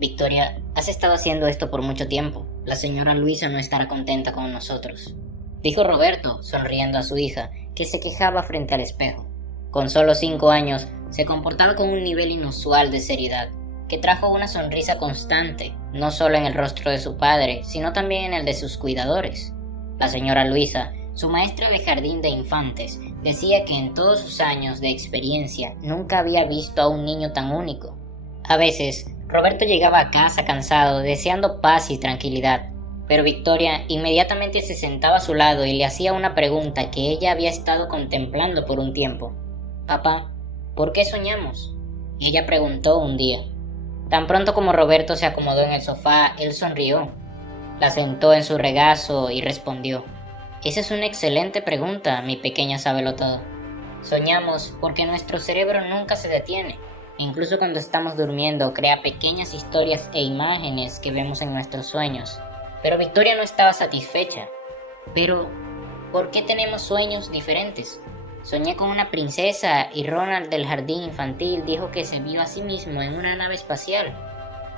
Victoria, has estado haciendo esto por mucho tiempo. La señora Luisa no estará contenta con nosotros, dijo Roberto, sonriendo a su hija, que se quejaba frente al espejo. Con solo 5 años, se comportaba con un nivel inusual de seriedad, que trajo una sonrisa constante, no solo en el rostro de su padre, sino también en el de sus cuidadores. La señora Luisa, su maestra de jardín de infantes, decía que en todos sus años de experiencia nunca había visto a un niño tan único. A veces, Roberto llegaba a casa cansado, deseando paz y tranquilidad, pero Victoria inmediatamente se sentaba a su lado y le hacía una pregunta que ella había estado contemplando por un tiempo. «Papá, ¿por qué soñamos?», ella preguntó un día. Tan pronto como Roberto se acomodó en el sofá, él sonrió. La sentó en su regazo y respondió: «Esa es una excelente pregunta, mi pequeña sabelotodo. Soñamos porque nuestro cerebro nunca se detiene. Incluso cuando estamos durmiendo, crea pequeñas historias e imágenes que vemos en nuestros sueños». Pero Victoria no estaba satisfecha. «Pero, ¿por qué tenemos sueños diferentes? Soñé con una princesa y Ronald del jardín infantil dijo que se vio a sí mismo en una nave espacial.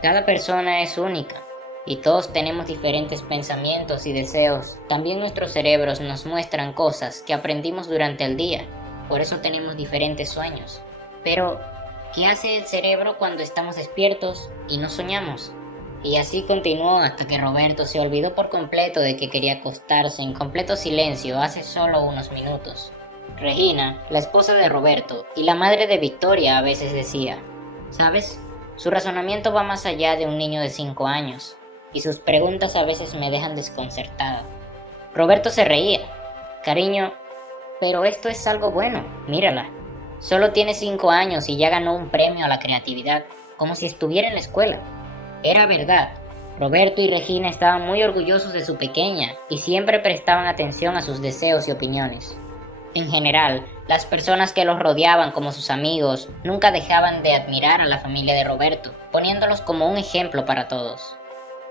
Cada persona es única y todos tenemos diferentes pensamientos y deseos. También nuestros cerebros nos muestran cosas que aprendimos durante el día, por eso tenemos diferentes sueños. Pero, ¿qué hace el cerebro cuando estamos despiertos y no soñamos?». Y así continuó hasta que Roberto se olvidó por completo de que quería acostarse en completo silencio hace solo unos minutos. Regina, la esposa de Roberto y la madre de Victoria, a veces decía: «¿Sabes? Su razonamiento va más allá de un niño de 5 años, y sus preguntas a veces me dejan desconcertada». Roberto se reía. «Cariño, pero esto es algo bueno, mírala. Solo tiene 5 años y ya ganó un premio a la creatividad, como si estuviera en la escuela». Era verdad. Roberto y Regina estaban muy orgullosos de su pequeña y siempre prestaban atención a sus deseos y opiniones. En general, las personas que los rodeaban como sus amigos nunca dejaban de admirar a la familia de Roberto, poniéndolos como un ejemplo para todos.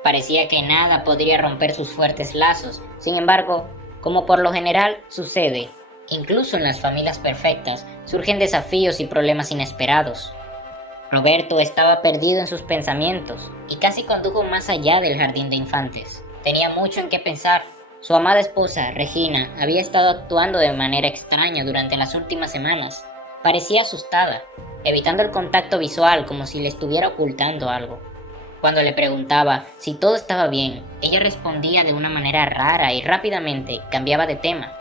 Parecía que nada podría romper sus fuertes lazos. Sin embargo, como por lo general sucede, incluso en las familias perfectas, surgen desafíos y problemas inesperados. Roberto estaba perdido en sus pensamientos y casi condujo más allá del jardín de infantes. Tenía mucho en qué pensar. Su amada esposa, Regina, había estado actuando de manera extraña durante las últimas semanas. Parecía asustada, evitando el contacto visual como si le estuviera ocultando algo. Cuando le preguntaba si todo estaba bien, ella respondía de una manera rara y rápidamente cambiaba de tema.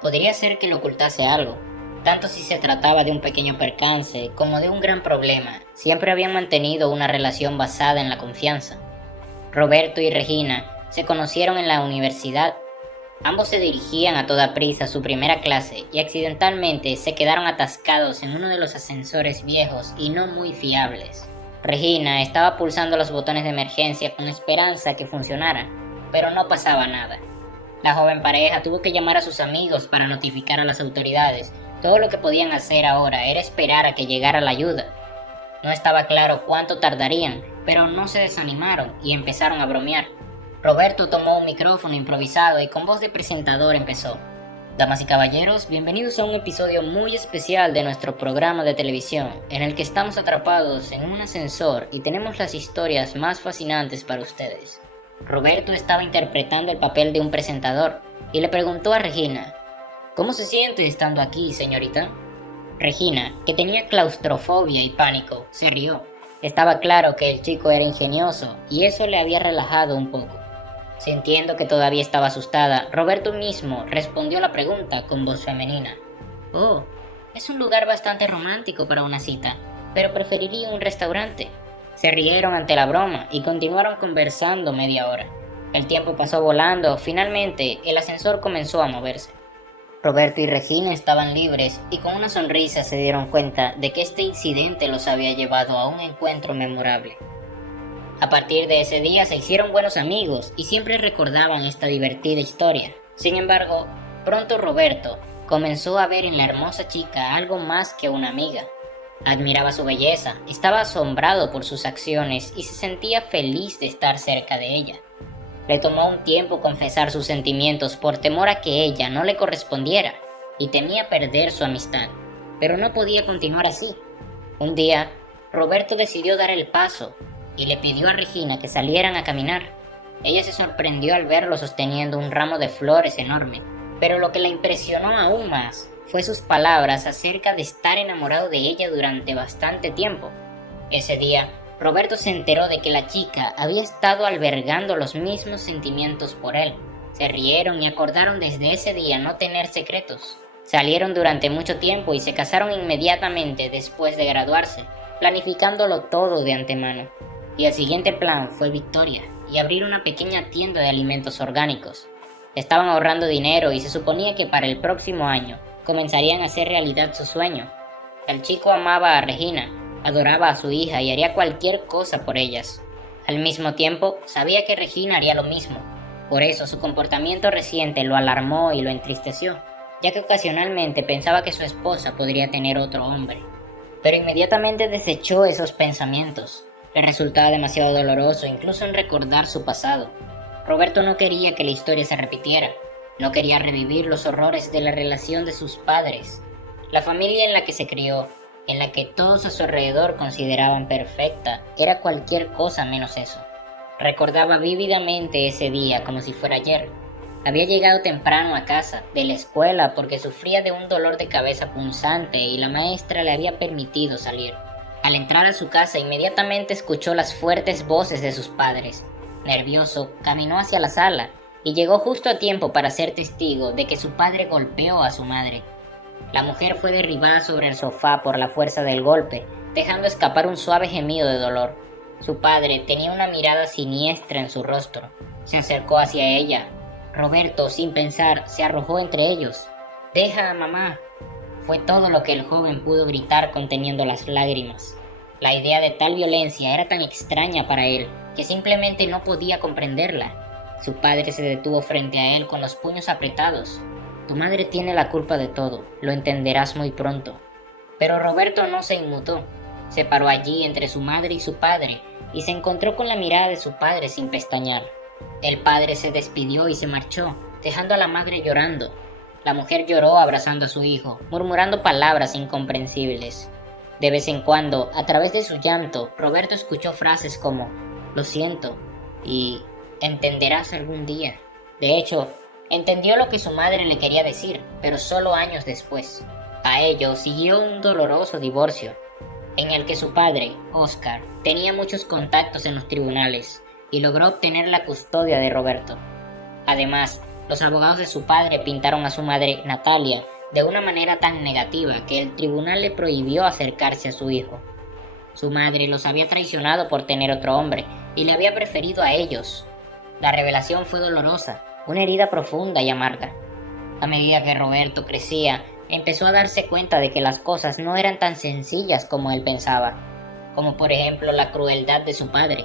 Podría ser que le ocultase algo. Tanto si se trataba de un pequeño percance como de un gran problema, siempre habían mantenido una relación basada en la confianza. Roberto y Regina se conocieron en la universidad. Ambos se dirigían a toda prisa a su primera clase y accidentalmente se quedaron atascados en uno de los ascensores viejos y no muy fiables. Regina estaba pulsando los botones de emergencia con esperanza que funcionaran, pero no pasaba nada. La joven pareja tuvo que llamar a sus amigos para notificar a las autoridades. Todo lo que podían hacer ahora era esperar a que llegara la ayuda. No estaba claro cuánto tardarían, pero no se desanimaron y empezaron a bromear. Roberto tomó un micrófono improvisado y con voz de presentador empezó: «Damas y caballeros, bienvenidos a un episodio muy especial de nuestro programa de televisión, en el que estamos atrapados en un ascensor y tenemos las historias más fascinantes para ustedes». Roberto estaba interpretando el papel de un presentador y le preguntó a Regina: «¿Cómo se siente estando aquí, señorita?». Regina, que tenía claustrofobia y pánico, se rió. Estaba claro que el chico era ingenioso y eso le había relajado un poco. Sintiendo que todavía estaba asustada, Roberto mismo respondió a la pregunta con voz femenina: «Oh, es un lugar bastante romántico para una cita, pero preferiría un restaurante». Se rieron ante la broma y continuaron conversando media hora. El tiempo pasó volando. Finalmente, el ascensor comenzó a moverse. Roberto y Regina estaban libres y con una sonrisa se dieron cuenta de que este incidente los había llevado a un encuentro memorable. A partir de ese día se hicieron buenos amigos y siempre recordaban esta divertida historia. Sin embargo, pronto Roberto comenzó a ver en la hermosa chica algo más que una amiga. Admiraba su belleza, estaba asombrado por sus acciones y se sentía feliz de estar cerca de ella. Le tomó un tiempo confesar sus sentimientos por temor a que ella no le correspondiera y temía perder su amistad, pero no podía continuar así. Un día, Roberto decidió dar el paso. y le pidió a Regina que salieran a caminar. Ella se sorprendió al verlo sosteniendo un ramo de flores enorme, pero lo que la impresionó aún más fue sus palabras acerca de estar enamorado de ella durante bastante tiempo. Ese día, Roberto se enteró de que la chica había estado albergando los mismos sentimientos por él. Se rieron y acordaron desde ese día no tener secretos. Salieron durante mucho tiempo y se casaron inmediatamente después de graduarse, planificándolo todo de antemano. Y el siguiente plan fue Victoria y abrir una pequeña tienda de alimentos orgánicos. Estaban ahorrando dinero y se suponía que para el próximo año comenzarían a hacer realidad su sueño. El chico amaba a Regina, adoraba a su hija y haría cualquier cosa por ellas. Al mismo tiempo, sabía que Regina haría lo mismo. Por eso su comportamiento reciente lo alarmó y lo entristeció, ya que ocasionalmente pensaba que su esposa podría tener otro hombre. Pero inmediatamente desechó esos pensamientos. Le resultaba demasiado doloroso incluso en recordar su pasado. Roberto no quería que la historia se repitiera. No quería revivir los horrores de la relación de sus padres. La familia en la que se crió, en la que todos a su alrededor consideraban perfecta, era cualquier cosa menos eso. Recordaba vívidamente ese día como si fuera ayer. Había llegado temprano a casa, de la escuela, porque sufría de un dolor de cabeza punzante y la maestra le había permitido salir. Al entrar a su casa, inmediatamente escuchó las fuertes voces de sus padres. Nervioso, caminó hacia la sala y llegó justo a tiempo para ser testigo de que su padre golpeó a su madre. La mujer fue derribada sobre el sofá por la fuerza del golpe, dejando escapar un suave gemido de dolor. Su padre tenía una mirada siniestra en su rostro. Se acercó hacia ella. Roberto, sin pensar, se arrojó entre ellos. «¡Deja a mamá!» Fue todo lo que el joven pudo gritar conteniendo las lágrimas. La idea de tal violencia era tan extraña para él que simplemente no podía comprenderla. Su padre se detuvo frente a él con los puños apretados. «Tu madre tiene la culpa de todo, lo entenderás muy pronto». Pero Roberto no se inmutó. Se paró allí entre su madre y su padre y se encontró con la mirada de su padre sin pestañear. El padre se despidió y se marchó, dejando a la madre llorando. La mujer lloró abrazando a su hijo, murmurando palabras incomprensibles. De vez en cuando, a través de su llanto, Roberto escuchó frases como «lo siento» y «entenderás algún día». De hecho, entendió lo que su madre le quería decir, pero solo años después. A ello siguió un doloroso divorcio, en el que su padre, Oscar, tenía muchos contactos en los tribunales y logró obtener la custodia de Roberto. Además, los abogados de su padre pintaron a su madre, Natalia, de una manera tan negativa que el tribunal le prohibió acercarse a su hijo. Su madre los había traicionado por tener otro hombre y le había preferido a ellos. La revelación fue dolorosa, una herida profunda y amarga. A medida que Roberto crecía, empezó a darse cuenta de que las cosas no eran tan sencillas como él pensaba, como por ejemplo la crueldad de su padre.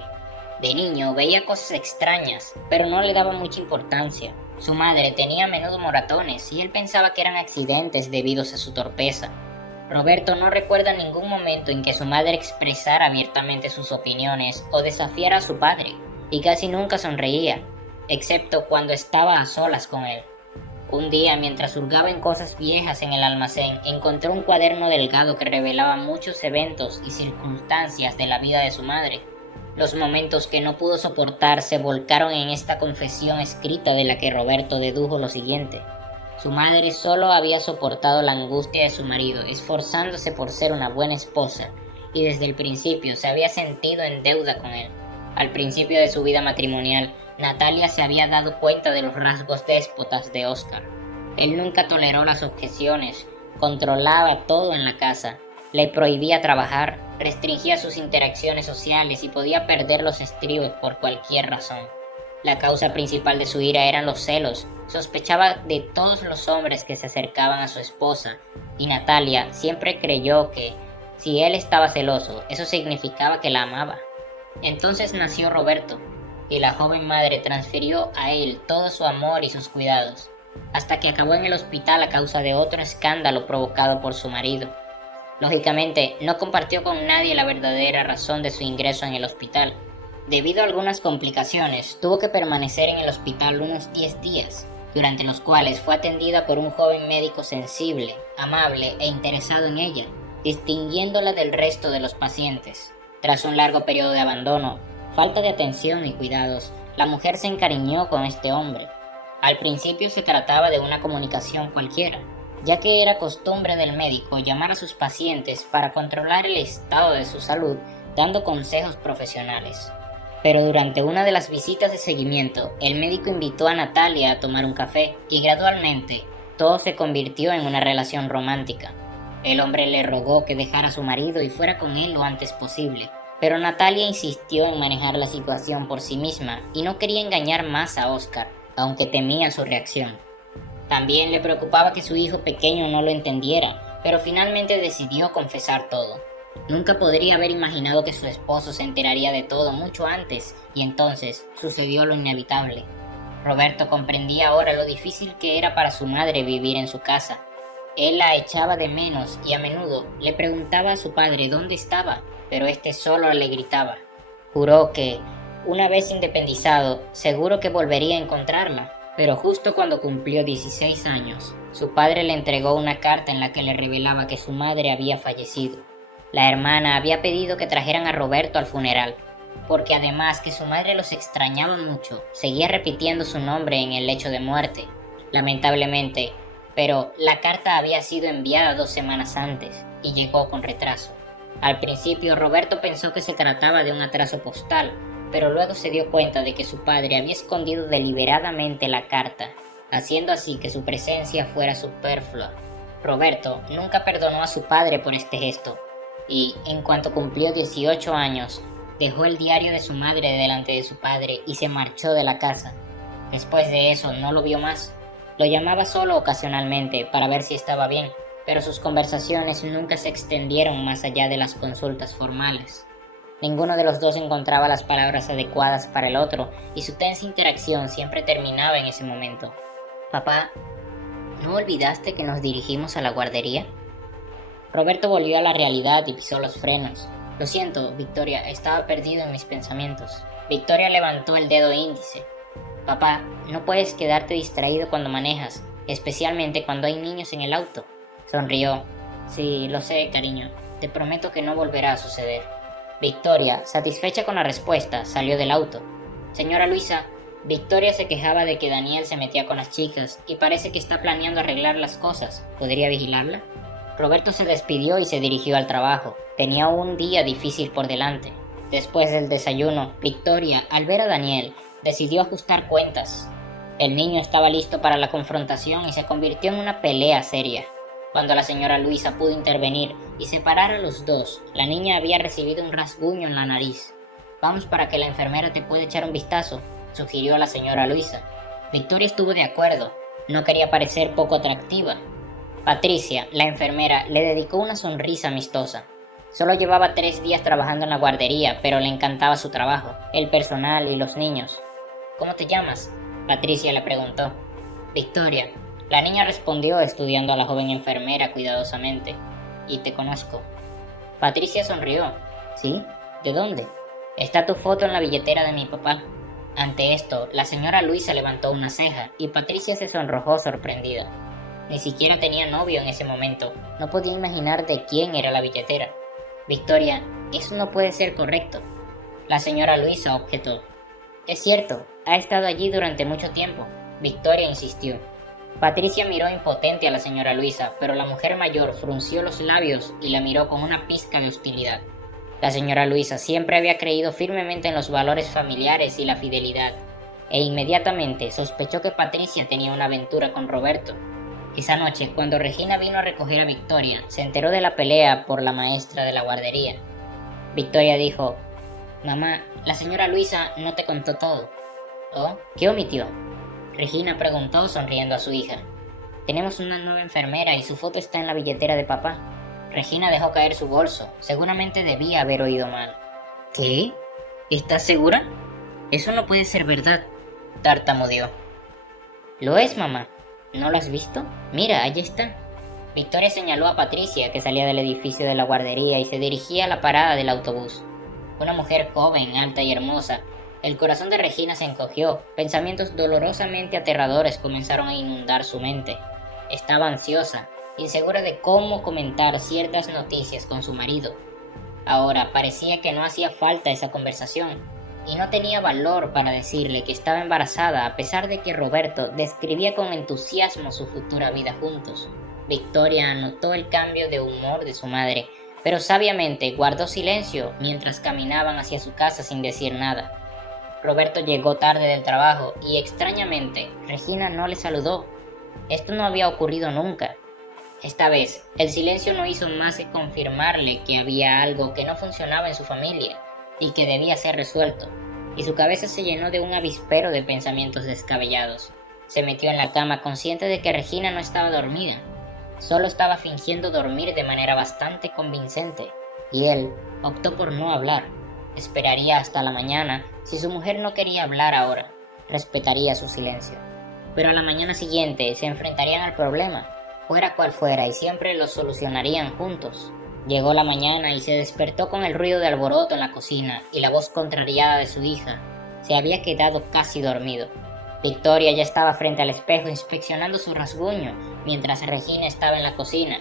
De niño veía cosas extrañas, pero no le daba mucha importancia. Su madre tenía a menudo moratones y él pensaba que eran accidentes debidos a su torpeza. Roberto no recuerda ningún momento en que su madre expresara abiertamente sus opiniones o desafiara a su padre, y casi nunca sonreía, excepto cuando estaba a solas con él. Un día, mientras hurgaba en cosas viejas en el almacén, encontró un cuaderno delgado que revelaba muchos eventos y circunstancias de la vida de su madre. Los momentos que no pudo soportar se volcaron en esta confesión escrita de la que Roberto dedujo lo siguiente. Su madre solo había soportado la angustia de su marido, esforzándose por ser una buena esposa, y desde el principio se había sentido en deuda con él. Al principio de su vida matrimonial, Natalia se había dado cuenta de los rasgos déspotas de Oscar. Él nunca toleró las objeciones, controlaba todo en la casa, le prohibía trabajar, restringía sus interacciones sociales y podía perder los estribos por cualquier razón. La causa principal de su ira eran los celos. Sospechaba de todos los hombres que se acercaban a su esposa, y Natalia siempre creyó que, si él estaba celoso, eso significaba que la amaba. Entonces nació Roberto, y la joven madre transfirió a él todo su amor y sus cuidados, hasta que acabó en el hospital a causa de otro escándalo provocado por su marido. Lógicamente, no compartió con nadie la verdadera razón de su ingreso en el hospital. Debido a algunas complicaciones, tuvo que permanecer en el hospital unos 10 días, durante los cuales fue atendida por un joven médico sensible, amable e interesado en ella, distinguiéndola del resto de los pacientes. Tras un largo periodo de abandono, falta de atención y cuidados, la mujer se encariñó con este hombre. Al principio se trataba de una comunicación cualquiera, ya que era costumbre del médico llamar a sus pacientes para controlar el estado de su salud, dando consejos profesionales. Pero durante una de las visitas de seguimiento, el médico invitó a Natalia a tomar un café y gradualmente todo se convirtió en una relación romántica. El hombre le rogó que dejara a su marido y fuera con él lo antes posible, pero Natalia insistió en manejar la situación por sí misma y no quería engañar más a Oscar, aunque temía su reacción. También le preocupaba que su hijo pequeño no lo entendiera, pero finalmente decidió confesar todo. Nunca podría haber imaginado que su esposo se enteraría de todo mucho antes, y entonces sucedió lo inevitable. Roberto comprendía ahora lo difícil que era para su madre vivir en su casa. Él la echaba de menos y a menudo le preguntaba a su padre dónde estaba, pero este solo le gritaba. Juró que, una vez independizado, seguro que volvería a encontrarla, pero justo cuando cumplió 16 años, su padre le entregó una carta en la que le revelaba que su madre había fallecido. La hermana había pedido que trajeran a Roberto al funeral, porque además que su madre los extrañaba mucho, seguía repitiendo su nombre en el lecho de muerte. Lamentablemente, pero la carta había sido enviada 2 semanas antes y llegó con retraso. Al principio Roberto pensó que se trataba de un atraso postal, pero luego se dio cuenta de que su padre había escondido deliberadamente la carta, haciendo así que su presencia fuera superflua. Roberto nunca perdonó a su padre por este gesto, y en cuanto cumplió 18 años, dejó el diario de su madre delante de su padre y se marchó de la casa. Después de eso no lo vio más. Lo llamaba solo ocasionalmente para ver si estaba bien, pero sus conversaciones nunca se extendieron más allá de las consultas formales. Ninguno de los dos encontraba las palabras adecuadas para el otro, y su tensa interacción siempre terminaba en ese momento. «Papá, ¿no olvidaste que nos dirigimos a la guardería?» Roberto volvió a la realidad y pisó los frenos. «Lo siento, Victoria, estaba perdido en mis pensamientos». Victoria levantó el dedo índice. «Papá, no puedes quedarte distraído cuando manejas, especialmente cuando hay niños en el auto». Sonrió. «Sí, lo sé, cariño. Te prometo que no volverá a suceder». Victoria, satisfecha con la respuesta, salió del auto. «Señora Luisa». Victoria se quejaba de que Daniel se metía con las chicas y parece que está planeando arreglar las cosas. ¿Podría vigilarla? Roberto se despidió y se dirigió al trabajo. Tenía un día difícil por delante. Después del desayuno, Victoria, al ver a Daniel, decidió ajustar cuentas. El niño estaba listo para la confrontación y se convirtió en una pelea seria. Cuando la señora Luisa pudo intervenir y separar a los dos, la niña había recibido un rasguño en la nariz. «Vamos para que la enfermera te pueda echar un vistazo», sugirió la señora Luisa. Victoria estuvo de acuerdo. No quería parecer poco atractiva. Patricia, la enfermera, le dedicó una sonrisa amistosa. Solo llevaba 3 días trabajando en la guardería, pero le encantaba su trabajo, el personal y los niños. «¿Cómo te llamas?», Patricia le preguntó. «Victoria». La niña respondió estudiando a la joven enfermera cuidadosamente. «Y te conozco». Patricia sonrió. «¿Sí? ¿De dónde?» «Está tu foto en la billetera de mi papá». Ante esto, la señora Luisa levantó una ceja y Patricia se sonrojó sorprendida. Ni siquiera tenía novio en ese momento. No podía imaginar de quién era la billetera. «Victoria, eso no puede ser correcto». La señora Luisa objetó. «Es cierto, ha estado allí durante mucho tiempo». Victoria insistió. Patricia miró impotente a la señora Luisa, pero la mujer mayor frunció los labios y la miró con una pizca de hostilidad. La señora Luisa siempre había creído firmemente en los valores familiares y la fidelidad, e inmediatamente sospechó que Patricia tenía una aventura con Roberto. Esa noche, cuando Regina vino a recoger a Victoria, se enteró de la pelea por la maestra de la guardería. Victoria dijo: «Mamá, la señora Luisa no te contó todo». «¿Oh? ¿Qué omitió?», Regina preguntó sonriendo a su hija. «Tenemos una nueva enfermera y su foto está en la billetera de papá». Regina dejó caer su bolso. Seguramente debía haber oído mal. «¿Qué? ¿Estás segura? Eso no puede ser verdad», tartamudeó. «Lo es, mamá. ¿No lo has visto? Mira, allí está». Victoria señaló a Patricia, que salía del edificio de la guardería y se dirigía a la parada del autobús. Una mujer joven, alta y hermosa. El corazón de Regina se encogió. Pensamientos dolorosamente aterradores comenzaron a inundar su mente. Estaba ansiosa, insegura de cómo comentar ciertas noticias con su marido. Ahora parecía que no hacía falta esa conversación, y no tenía valor para decirle que estaba embarazada a pesar de que Roberto describía con entusiasmo su futura vida juntos. Victoria notó el cambio de humor de su madre, pero sabiamente guardó silencio mientras caminaban hacia su casa sin decir nada. Roberto llegó tarde del trabajo y extrañamente Regina no le saludó. Esto no había ocurrido nunca. Esta vez, el silencio no hizo más que confirmarle que había algo que no funcionaba en su familia y que debía ser resuelto, y su cabeza se llenó de un avispero de pensamientos descabellados. Se metió en la cama consciente de que Regina no estaba dormida, solo estaba fingiendo dormir de manera bastante convincente, y él optó por no hablar. Esperaría hasta la mañana. Si su mujer no quería hablar ahora, respetaría su silencio. Pero a la mañana siguiente se enfrentarían al problema, fuera cual fuera, y siempre lo solucionarían juntos. Llegó la mañana y se despertó con el ruido de alboroto en la cocina y la voz contrariada de su hija. Se había quedado casi dormido. Victoria ya estaba frente al espejo inspeccionando su rasguño, mientras Regina estaba en la cocina.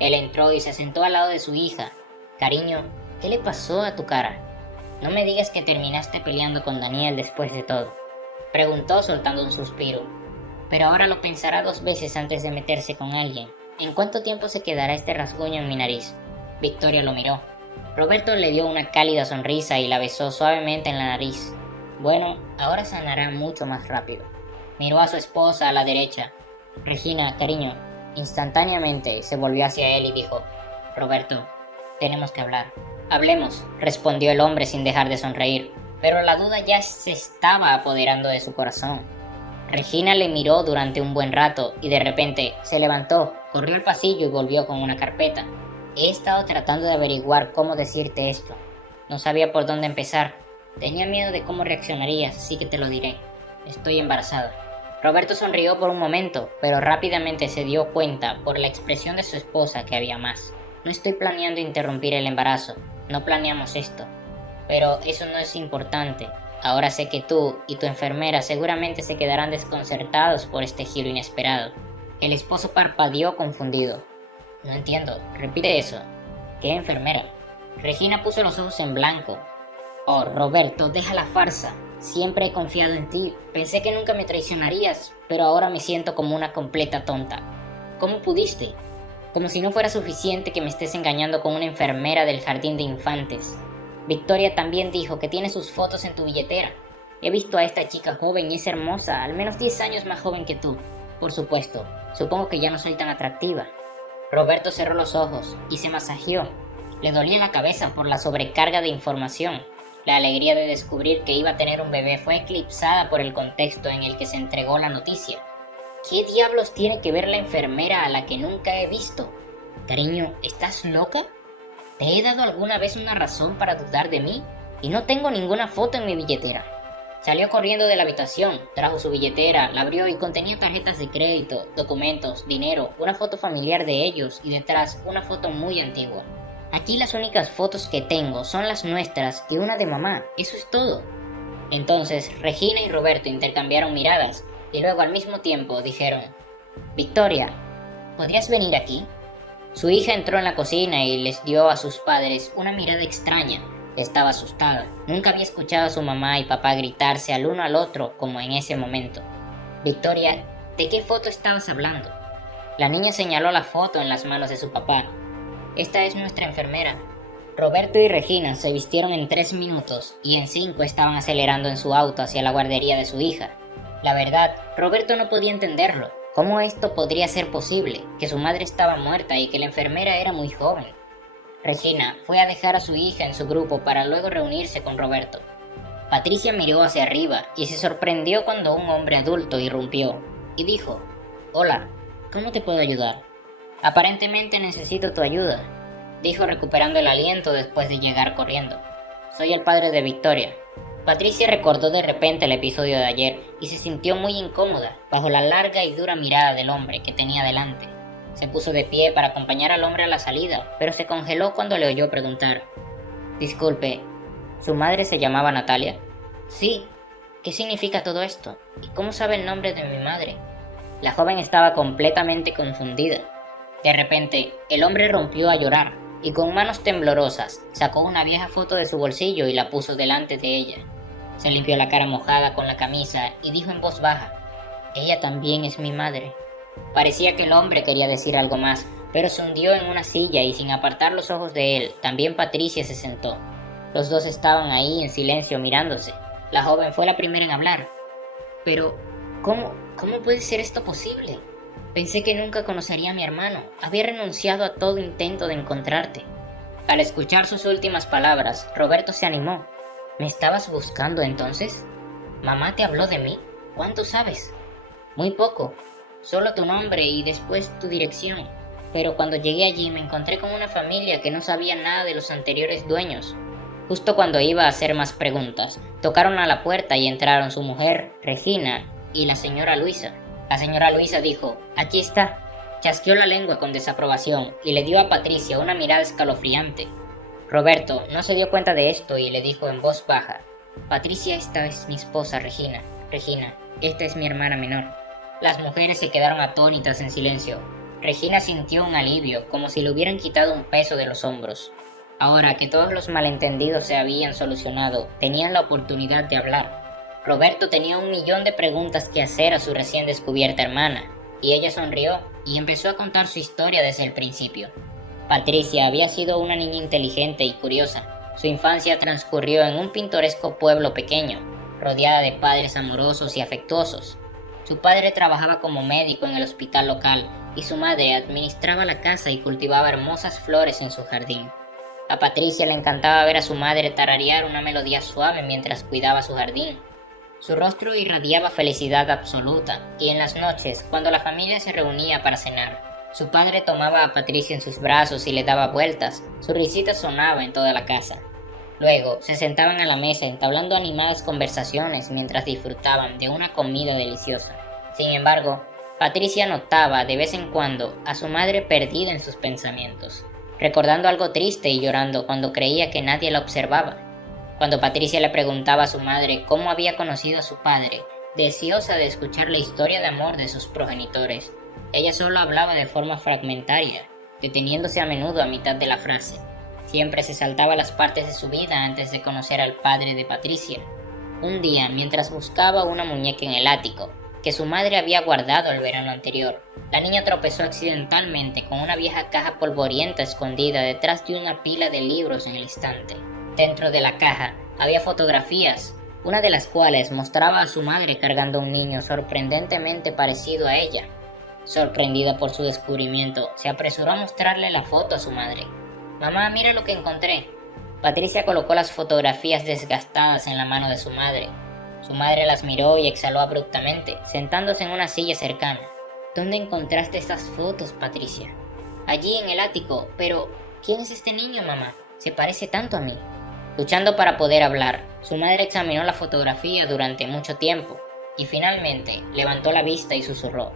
Él entró y se sentó al lado de su hija. «Cariño, ¿qué le pasó a tu cara? No me digas que terminaste peleando con Daniel después de todo», preguntó soltando un suspiro. «Pero ahora lo pensará 2 veces antes de meterse con alguien. ¿En cuánto tiempo se quedará este rasguño en mi nariz?». Victoria lo miró. Roberto le dio una cálida sonrisa y la besó suavemente en la nariz. «Bueno, ahora sanará mucho más rápido». Miró a su esposa a la derecha. «Regina, cariño». Instantáneamente se volvió hacia él y dijo: «Roberto, tenemos que hablar». «Hablemos», respondió el hombre sin dejar de sonreír, pero la duda ya se estaba apoderando de su corazón. Regina le miró durante un buen rato y de repente se levantó, corrió al pasillo y volvió con una carpeta. «He estado tratando de averiguar cómo decirte esto. No sabía por dónde empezar. Tenía miedo de cómo reaccionarías, así que te lo diré. Estoy embarazada». Roberto sonrió por un momento, pero rápidamente se dio cuenta por la expresión de su esposa que había más. «No estoy planeando interrumpir el embarazo. No planeamos esto. Pero eso no es importante. Ahora sé que tú y tu enfermera seguramente se quedarán desconcertados por este giro inesperado». El esposo parpadeó confundido. «No entiendo, repite eso». «¿Qué enfermera?». Regina puso los ojos en blanco. «Oh, Roberto, deja la farsa. Siempre he confiado en ti. Pensé que nunca me traicionarías, pero ahora me siento como una completa tonta». «¿Cómo pudiste?». «Como si no fuera suficiente que me estés engañando con una enfermera del jardín de infantes. Victoria también dijo que tiene sus fotos en tu billetera. He visto a esta chica joven y es hermosa, al menos 10 años más joven que tú. Por supuesto, supongo que ya no soy tan atractiva». Roberto cerró los ojos y se masajeó. Le dolía la cabeza por la sobrecarga de información. La alegría de descubrir que iba a tener un bebé fue eclipsada por el contexto en el que se entregó la noticia. ¿Qué diablos tiene que ver la enfermera a la que nunca he visto? «Cariño, ¿estás loca? ¿Te he dado alguna vez una razón para dudar de mí? Y no tengo ninguna foto en mi billetera». Salió corriendo de la habitación, trajo su billetera, la abrió y contenía tarjetas de crédito, documentos, dinero, una foto familiar de ellos y detrás una foto muy antigua. «Aquí las únicas fotos que tengo son las nuestras y una de mamá, eso es todo». Entonces Regina y Roberto intercambiaron miradas y luego al mismo tiempo dijeron: «Victoria, ¿podrías venir aquí?». Su hija entró en la cocina y les dio a sus padres una mirada extraña. Estaba asustada. Nunca había escuchado a su mamá y papá gritarse al uno al otro como en ese momento. «Victoria, ¿de qué foto estabas hablando?». La niña señaló la foto en las manos de su papá. «Esta es nuestra enfermera». Roberto y Regina se vistieron en 3 minutos y en 5 estaban acelerando en su auto hacia la guardería de su hija. La verdad, Roberto no podía entenderlo. ¿Cómo esto podría ser posible? Que su madre estaba muerta y que la enfermera era muy joven. Regina fue a dejar a su hija en su grupo para luego reunirse con Roberto. Patricia miró hacia arriba y se sorprendió cuando un hombre adulto irrumpió y dijo: «Hola, ¿cómo te puedo ayudar?». «Aparentemente necesito tu ayuda», dijo recuperando el aliento después de llegar corriendo. «Soy el padre de Victoria». Patricia recordó de repente el episodio de ayer y se sintió muy incómoda bajo la larga y dura mirada del hombre que tenía delante. Se puso de pie para acompañar al hombre a la salida, pero se congeló cuando le oyó preguntar: «Disculpe, ¿su madre se llamaba Natalia?». «Sí». «¿Qué significa todo esto? ¿Y cómo sabe el nombre de mi madre?». La joven estaba completamente confundida. De repente, el hombre rompió a llorar. y con manos temblorosas sacó una vieja foto de su bolsillo y la puso delante de ella. Se limpió la cara mojada con la camisa y dijo en voz baja: «Ella también es mi madre». Parecía que el hombre quería decir algo más, pero se hundió en una silla y sin apartar los ojos de él, también Patricia se sentó. Los dos estaban ahí en silencio mirándose. La joven fue la primera en hablar. «Pero, ¿cómo puede ser esto posible? Pensé que nunca conocería a mi hermano. Había renunciado a todo intento de encontrarte». Al escuchar sus últimas palabras, Roberto se animó. «¿Me estabas buscando entonces? ¿Mamá te habló de mí? ¿Cuánto sabes?» «Muy poco. Solo tu nombre y después tu dirección. Pero cuando llegué allí me encontré con una familia que no sabía nada de los anteriores dueños». Justo cuando iba a hacer más preguntas, tocaron a la puerta y entraron su mujer, Regina, y la señora Luisa. La señora Luisa dijo: «Aquí está». Chasqueó la lengua con desaprobación y le dio a Patricia una mirada escalofriante. Roberto no se dio cuenta de esto y le dijo en voz baja: «Patricia, esta es mi esposa, Regina. Regina, esta es mi hermana menor». Las mujeres se quedaron atónitas en silencio. Regina sintió un alivio, como si le hubieran quitado un peso de los hombros. Ahora que todos los malentendidos se habían solucionado, tenían la oportunidad de hablar. Roberto tenía 1.000.000 de preguntas que hacer a su recién descubierta hermana, y ella sonrió y empezó a contar su historia desde el principio. Patricia había sido una niña inteligente y curiosa. Su infancia transcurrió en un pintoresco pueblo pequeño, rodeada de padres amorosos y afectuosos. Su padre trabajaba como médico en el hospital local y su madre administraba la casa y cultivaba hermosas flores en su jardín. A Patricia le encantaba ver a su madre tararear una melodía suave mientras cuidaba su jardín. Su rostro irradiaba felicidad absoluta, y en las noches, cuando la familia se reunía para cenar, su padre tomaba a Patricia en sus brazos y le daba vueltas. Su risita sonaba en toda la casa. Luego se sentaban a la mesa entablando animadas conversaciones mientras disfrutaban de una comida deliciosa. Sin embargo, Patricia notaba de vez en cuando a su madre perdida en sus pensamientos, recordando algo triste y llorando cuando creía que nadie la observaba. Cuando Patricia le preguntaba a su madre cómo había conocido a su padre, deseosa de escuchar la historia de amor de sus progenitores, ella solo hablaba de forma fragmentaria, deteniéndose a menudo a mitad de la frase. Siempre se saltaba las partes de su vida antes de conocer al padre de Patricia. Un día, mientras buscaba una muñeca en el ático, que su madre había guardado el verano anterior, la niña tropezó accidentalmente con una vieja caja polvorienta escondida detrás de una pila de libros en el estante. Dentro de la caja había fotografías, una de las cuales mostraba a su madre cargando a un niño sorprendentemente parecido a ella. Sorprendida por su descubrimiento, se apresuró a mostrarle la foto a su madre. «Mamá, mira lo que encontré». Patricia colocó las fotografías desgastadas en la mano de su madre. Su madre las miró y exhaló abruptamente, sentándose en una silla cercana. «¿Dónde encontraste estas fotos, Patricia?» «Allí en el ático, pero ¿quién es este niño, mamá? Se parece tanto a mí». Luchando para poder hablar, su madre examinó la fotografía durante mucho tiempo y finalmente levantó la vista y susurró: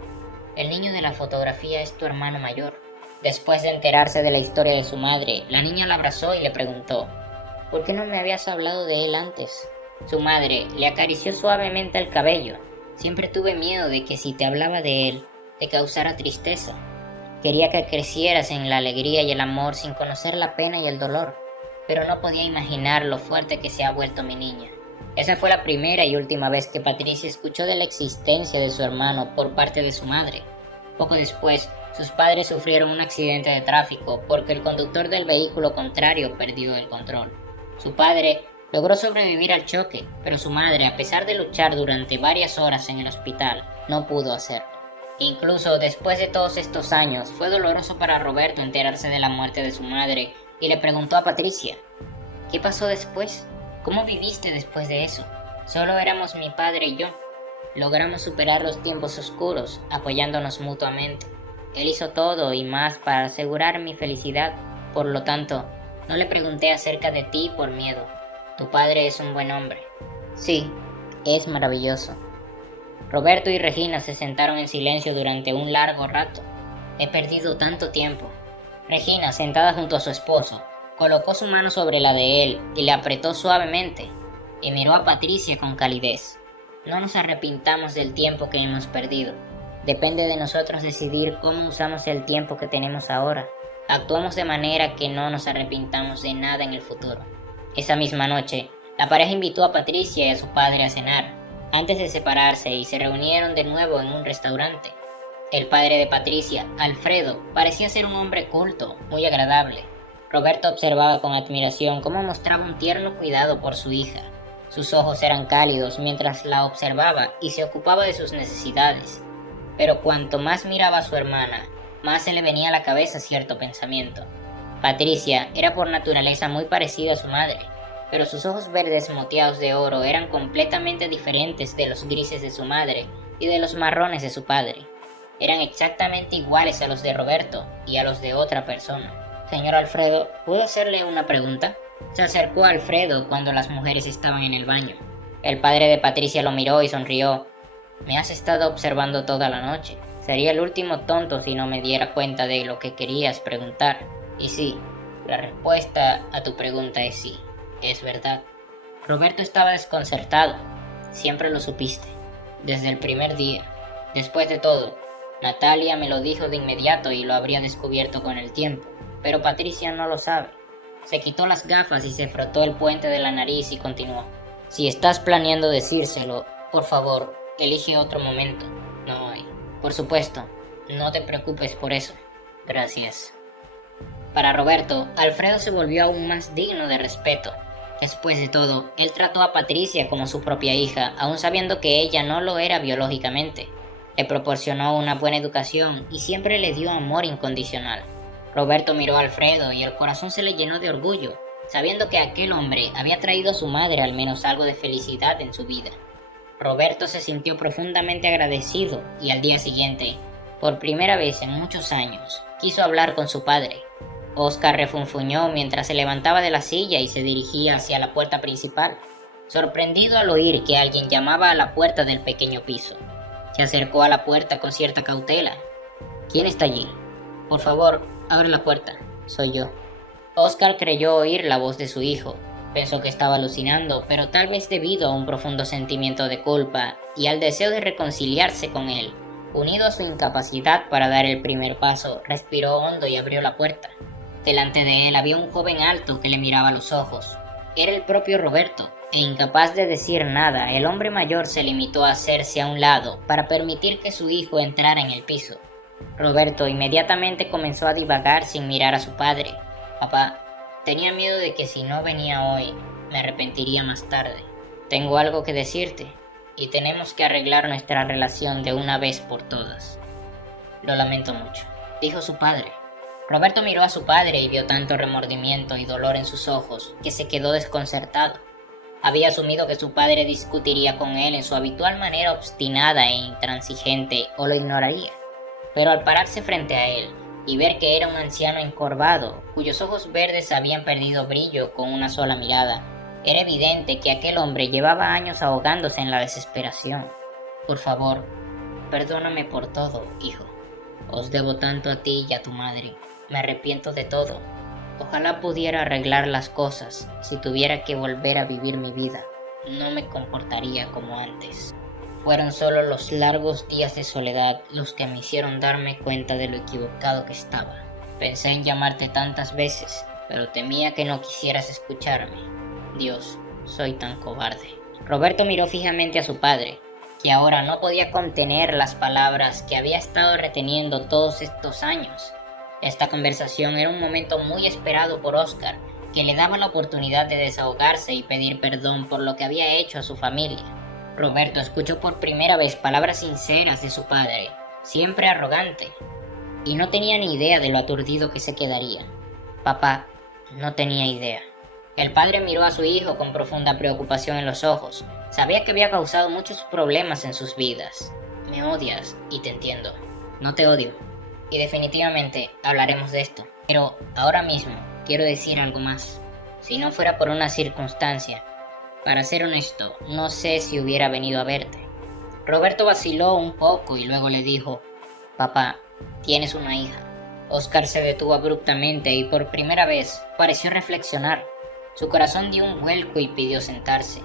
«El niño de la fotografía es tu hermano mayor». Después de enterarse de la historia de su madre, la niña la abrazó y le preguntó: «¿Por qué no me habías hablado de él antes?». Su madre le acarició suavemente el cabello. «Siempre tuve miedo de que si te hablaba de él, te causara tristeza. Quería que crecieras en la alegría y el amor sin conocer la pena y el dolor, pero no podía imaginar lo fuerte que se ha vuelto mi niña». Esa fue la primera y última vez que Patricia escuchó de la existencia de su hermano por parte de su madre. Poco después, sus padres sufrieron un accidente de tráfico porque el conductor del vehículo contrario perdió el control. Su padre logró sobrevivir al choque, pero su madre, a pesar de luchar durante varias horas en el hospital, no pudo hacerlo. Incluso después de todos estos años, fue doloroso para Roberto enterarse de la muerte de su madre y le preguntó a Patricia: «¿Qué pasó después? ¿Cómo viviste después de eso?». «Solo éramos mi padre y yo. Logramos superar los tiempos oscuros, apoyándonos mutuamente. Él hizo todo y más para asegurar mi felicidad, por lo tanto, no le pregunté acerca de ti por miedo. Tu padre es un buen hombre». «Sí, es maravilloso». Roberto y Regina se sentaron en silencio durante un largo rato. «He perdido tanto tiempo». Regina, sentada junto a su esposo, colocó su mano sobre la de él y le apretó suavemente, y miró a Patricia con calidez. «No nos arrepintamos del tiempo que hemos perdido. Depende de nosotros decidir cómo usamos el tiempo que tenemos ahora. Actuemos de manera que no nos arrepintamos de nada en el futuro. Esa misma noche, la pareja invitó a Patricia y a su padre a cenar, antes de separarse, y se reunieron de nuevo en un restaurante. El padre de Patricia, Alfredo, parecía ser un hombre culto, muy agradable. Roberto observaba con admiración cómo mostraba un tierno cuidado por su hija. Sus ojos eran cálidos mientras la observaba y se ocupaba de sus necesidades. Pero cuanto más miraba a su hermana, más se le venía a la cabeza cierto pensamiento. Patricia era por naturaleza muy parecida a su madre, pero sus ojos verdes moteados de oro eran completamente diferentes de los grises de su madre y de los marrones de su padre. Eran exactamente iguales a los de Roberto y a los de otra persona. Señor Alfredo, ¿puedo hacerle una pregunta? Se acercó a Alfredo cuando las mujeres estaban en el baño. El padre de Patricia lo miró y sonrió. Me has estado observando toda la noche. Sería el último tonto si no me diera cuenta de lo que querías preguntar. Y sí, la respuesta a tu pregunta es sí, es verdad. Roberto estaba desconcertado. Siempre lo supiste, desde el primer día. Después de todo, Natalia me lo dijo de inmediato y lo habría descubierto con el tiempo, pero Patricia no lo sabe. Se quitó las gafas y se frotó el puente de la nariz y continuó. Si estás planeando decírselo, por favor, elige otro momento. No hoy. Por supuesto, no te preocupes por eso. Gracias. Para Roberto, Alfredo se volvió aún más digno de respeto. Después de todo, él trató a Patricia como su propia hija, aun sabiendo que ella no lo era biológicamente. Le proporcionó una buena educación y siempre le dio amor incondicional. Roberto miró a Alfredo y el corazón se le llenó de orgullo, sabiendo que aquel hombre había traído a su madre al menos algo de felicidad en su vida. Roberto se sintió profundamente agradecido y al día siguiente, por primera vez en muchos años, quiso hablar con su padre. Oscar refunfuñó mientras se levantaba de la silla y se dirigía hacia la puerta principal, sorprendido al oír que alguien llamaba a la puerta del pequeño piso. Se acercó a la puerta con cierta cautela. ¿Quién está allí? Por favor, abre la puerta. Soy yo. Oscar creyó oír la voz de su hijo. Pensó que estaba alucinando, pero tal vez debido a un profundo sentimiento de culpa y al deseo de reconciliarse con él, unido a su incapacidad para dar el primer paso, respiró hondo y abrió la puerta. Delante de él había un joven alto que le miraba a los ojos. Era el propio Roberto, e incapaz de decir nada, el hombre mayor se limitó a hacerse a un lado para permitir que su hijo entrara en el piso. Roberto inmediatamente comenzó a divagar sin mirar a su padre. Papá, tenía miedo de que si no venía hoy, me arrepentiría más tarde. Tengo algo que decirte, y tenemos que arreglar nuestra relación de una vez por todas. Lo lamento mucho, dijo su padre. Roberto miró a su padre y vio tanto remordimiento y dolor en sus ojos que se quedó desconcertado. Había asumido que su padre discutiría con él en su habitual manera obstinada e intransigente o lo ignoraría. Pero al pararse frente a él y ver que era un anciano encorvado, cuyos ojos verdes habían perdido brillo con una sola mirada, era evidente que aquel hombre llevaba años ahogándose en la desesperación. Por favor, perdóname por todo, hijo. Os debo tanto a ti y a tu madre. Me arrepiento de todo. Ojalá pudiera arreglar las cosas si tuviera que volver a vivir mi vida. No me comportaría como antes. Fueron solo los largos días de soledad los que me hicieron darme cuenta de lo equivocado que estaba. Pensé en llamarte tantas veces, pero temía que no quisieras escucharme. Dios, soy tan cobarde. Roberto miró fijamente a su padre, que ahora no podía contener las palabras que había estado reteniendo todos estos años. Esta conversación era un momento muy esperado por Oscar, que le daba la oportunidad de desahogarse y pedir perdón por lo que había hecho a su familia. Roberto escuchó por primera vez palabras sinceras de su padre, siempre arrogante, y no tenía ni idea de lo aturdido que se quedaría. Papá, no tenía idea. El padre miró a su hijo con profunda preocupación en los ojos. Sabía que había causado muchos problemas en sus vidas. Me odias, y te entiendo. No te odio. Y definitivamente hablaremos de esto. Pero ahora mismo quiero decir algo más. Si no fuera por una circunstancia, para ser honesto, no sé si hubiera venido a verte. Roberto vaciló un poco y luego le dijo: Papá, tienes una hija. Oscar se detuvo abruptamente y por primera vez pareció reflexionar. Su corazón dio un vuelco y pidió sentarse.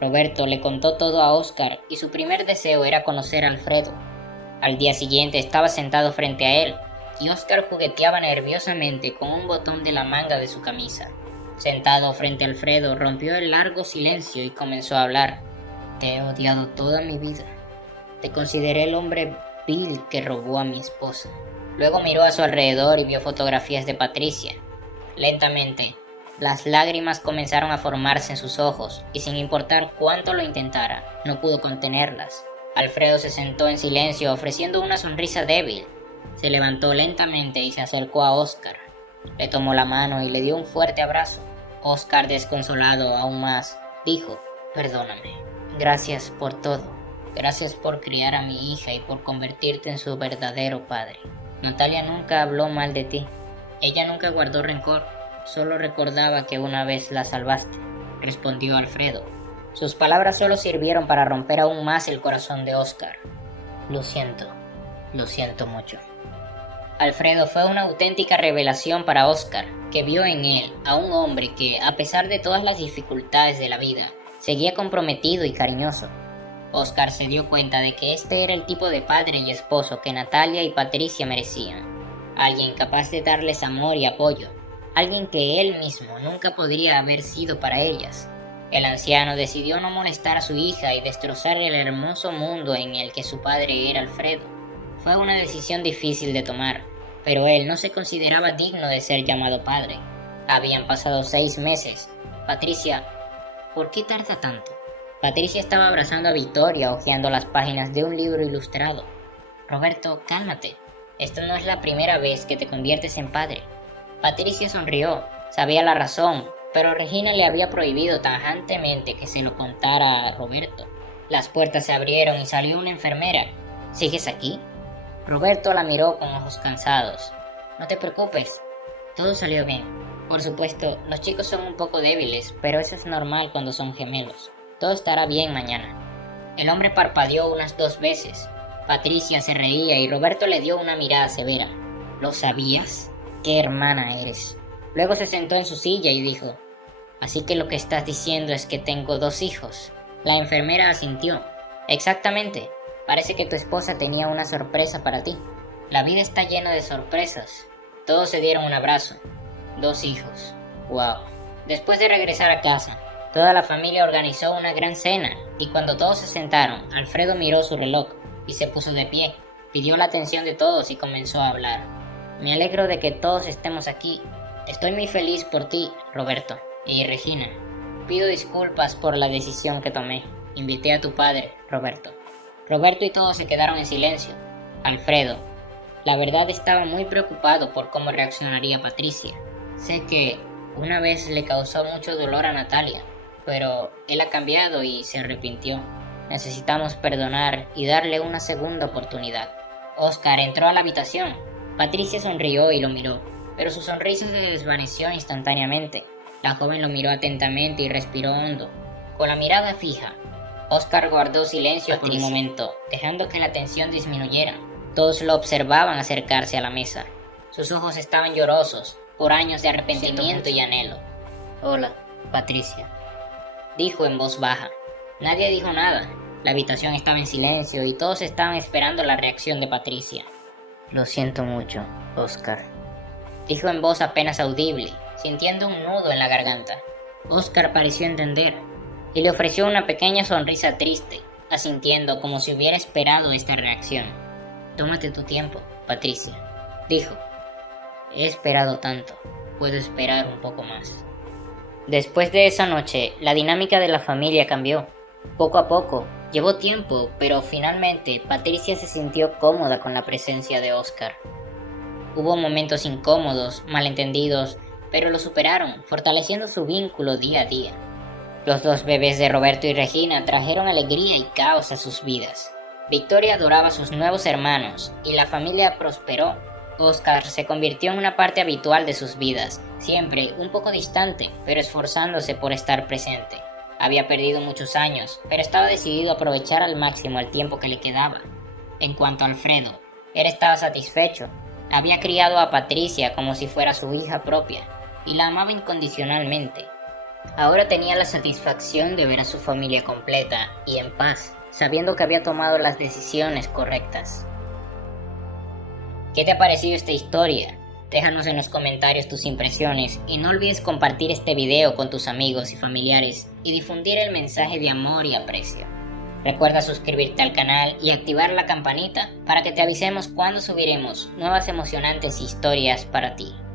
Roberto le contó todo a Oscar y su primer deseo era conocer a Alfredo. Al día siguiente estaba sentado frente a él, y Oscar jugueteaba nerviosamente con un botón de la manga de su camisa. Sentado frente a Alfredo, rompió el largo silencio y comenzó a hablar. Te he odiado toda mi vida. Te consideré el hombre vil que robó a mi esposa. Luego miró a su alrededor y vio fotografías de Patricia. Lentamente, las lágrimas comenzaron a formarse en sus ojos y sin importar cuánto lo intentara, no pudo contenerlas. Alfredo se sentó en silencio ofreciendo una sonrisa débil. Se levantó lentamente y se acercó a Oscar. Le tomó la mano y le dio un fuerte abrazo. Oscar, desconsolado aún más, dijo, perdóname. Gracias por todo. Gracias por criar a mi hija y por convertirte en su verdadero padre. Natalia nunca habló mal de ti. Ella nunca guardó rencor. Solo recordaba que una vez la salvaste, respondió Alfredo. Sus palabras solo sirvieron para romper aún más el corazón de Oscar. Lo siento mucho. Alfredo fue una auténtica revelación para Oscar, que vio en él a un hombre que, a pesar de todas las dificultades de la vida, seguía comprometido y cariñoso. Oscar se dio cuenta de que este era el tipo de padre y esposo que Natalia y Patricia merecían. Alguien capaz de darles amor y apoyo. Alguien que él mismo nunca podría haber sido para ellas. El anciano decidió no molestar a su hija y destrozar el hermoso mundo en el que su padre era Alfredo. Fue una decisión difícil de tomar, pero él no se consideraba digno de ser llamado padre. Habían pasado 6 meses. Patricia, ¿por qué tarda tanto? Patricia estaba abrazando a Victoria, hojeando las páginas de un libro ilustrado. Roberto, cálmate. Esta no es la primera vez que te conviertes en padre. Patricia sonrió. Sabía la razón, pero Regina le había prohibido tajantemente que se lo contara a Roberto. Las puertas se abrieron y salió una enfermera. ¿Sigues aquí? Roberto la miró con ojos cansados. No te preocupes, todo salió bien. Por supuesto, los chicos son un poco débiles, pero eso es normal cuando son gemelos. Todo estará bien mañana. El hombre parpadeó unas 2 veces. Patricia se reía y Roberto le dio una mirada severa. ¿Lo sabías? ¡Qué hermana eres! Luego se sentó en su silla y dijo, así que lo que estás diciendo es que tengo 2 hijos. La enfermera asintió. Exactamente. Parece que tu esposa tenía una sorpresa para ti. La vida está llena de sorpresas. Todos se dieron un abrazo. 2 hijos. ¡Wow! Después de regresar a casa, toda la familia organizó una gran cena, y cuando todos se sentaron, Alfredo miró su reloj y se puso de pie. Pidió la atención de todos y comenzó a hablar. Me alegro de que todos estemos aquí. Estoy muy feliz por ti, Roberto y Regina. Pido disculpas por la decisión que tomé. Invité a tu padre, Roberto. Roberto y todos se quedaron en silencio. Alfredo, la verdad estaba muy preocupado por cómo reaccionaría Patricia. Sé que una vez le causó mucho dolor a Natalia, pero él ha cambiado y se arrepintió. Necesitamos perdonar y darle una segunda oportunidad. Oscar entró a la habitación. Patricia sonrió y lo miró, pero su sonrisa se desvaneció instantáneamente. La joven lo miró atentamente y respiró hondo. Con la mirada fija, Oscar guardó silencio por un momento, dejando que la tensión disminuyera. Todos lo observaban acercarse a la mesa. Sus ojos estaban llorosos, por años de arrepentimiento y anhelo. Hola, Patricia, dijo en voz baja. Nadie dijo nada. La habitación estaba en silencio y todos estaban esperando la reacción de Patricia. Lo siento mucho, Oscar, dijo en voz apenas audible, sintiendo un nudo en la garganta. Oscar pareció entender y le ofreció una pequeña sonrisa triste, asintiendo como si hubiera esperado esta reacción. Tómate tu tiempo, Patricia, dijo. He esperado tanto, puedo esperar un poco más. Después de esa noche, la dinámica de la familia cambió. Poco a poco, llevó tiempo, pero finalmente Patricia se sintió cómoda con la presencia de Oscar. Hubo momentos incómodos, malentendidos, pero lo superaron, fortaleciendo su vínculo día a día. Los 2 bebés de Roberto y Regina trajeron alegría y caos a sus vidas. Victoria adoraba a sus nuevos hermanos y la familia prosperó. Oscar se convirtió en una parte habitual de sus vidas, siempre un poco distante, pero esforzándose por estar presente. Había perdido muchos años, pero estaba decidido a aprovechar al máximo el tiempo que le quedaba. En cuanto a Alfredo, él estaba satisfecho. Había criado a Patricia como si fuera su hija propia, y la amaba incondicionalmente. Ahora tenía la satisfacción de ver a su familia completa y en paz, sabiendo que había tomado las decisiones correctas. ¿Qué te ha parecido esta historia? Déjanos en los comentarios tus impresiones y no olvides compartir este video con tus amigos y familiares y difundir el mensaje de amor y aprecio. Recuerda suscribirte al canal y activar la campanita para que te avisemos cuando subiremos nuevas emocionantes historias para ti.